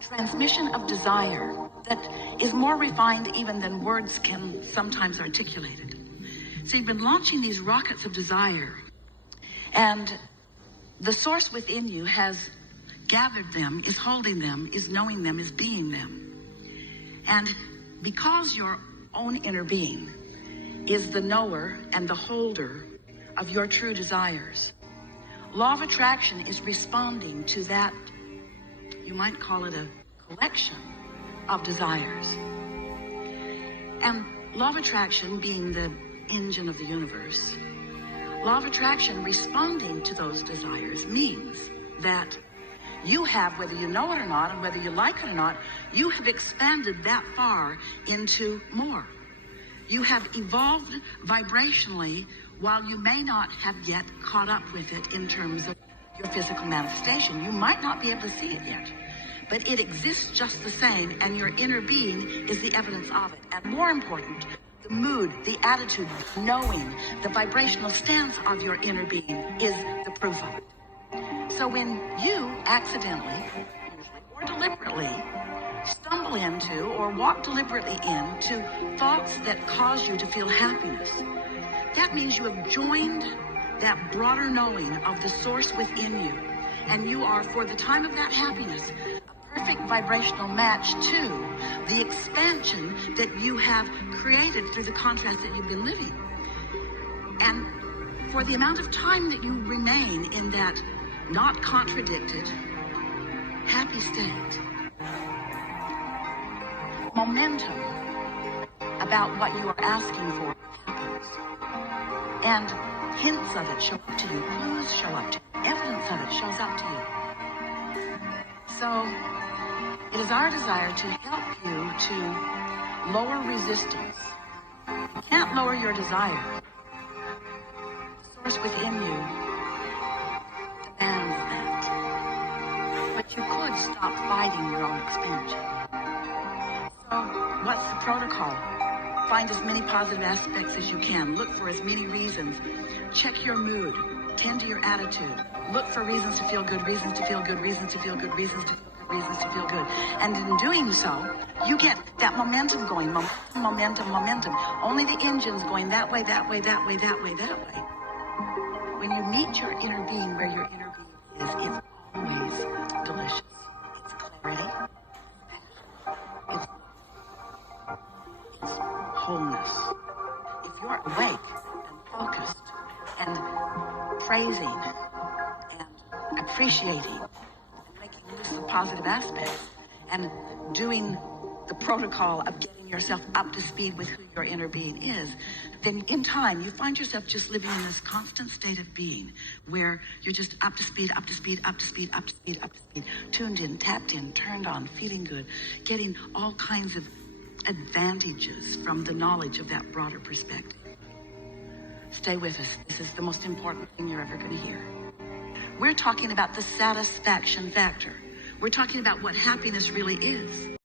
transmission of desire that is more refined even than words can sometimes articulate it. So you've been launching these rockets of desire, and the source within you has gathered them, is holding them, is knowing them, is being them. And because your own inner being is the knower and the holder of your true desires, law of attraction is responding to that, you might call it a collection of desires. And law of attraction being the engine of the universe, law of attraction responding to those desires means that you have, whether you know it or not, and whether you like it or not, you have expanded that far into more. You have evolved vibrationally while you may not have yet caught up with it in terms of your physical manifestation. You might not be able to see it yet, but it exists just the same, and your inner being is the evidence of it. And more important, the mood, the attitude, knowing, the vibrational stance of your inner being is the proof of it. So when you accidentally, usually, or deliberately, stumble into or walk deliberately into thoughts that cause you to feel happiness, that means you have joined that broader knowing of the source within you, and you are, for the time of that happiness, a perfect vibrational match to the expansion that you have created through the contrast that you've been living. And for the amount of time that you remain in that not contradicted, happy state, momentum about what you are asking for happens. And hints of it show up to you, clues show up to you, evidence of it shows up to you. So it is our desire to help you to lower resistance. You can't lower your desire. The source within you demands that. But you could stop fighting your own expansion. So what's the protocol? Find as many positive aspects as you can. Look for as many reasons. Check your mood. Tend to your attitude. Look for reasons to feel good, reasons to feel good, reasons to feel good, reasons to feel good, reasons to feel good. And in doing so, you get that momentum going. Momentum. Only the engine's going that way, that way, that way, that way, that way. When you meet your inner being where your inner being is, it's always delicious. It's clarity. It's wholeness. If you're awake and focused and praising and appreciating and making use of positive aspects and doing the protocol of getting yourself up to speed with who your inner being is, then in time you find yourself just living in this constant state of being where you're just up to speed, tuned in, tapped in, turned on, feeling good, getting all kinds of advantages from the knowledge of that broader perspective. Stay with us. This is the most important thing you're ever going to hear. We're talking about the satisfaction factor. We're talking about what happiness really is.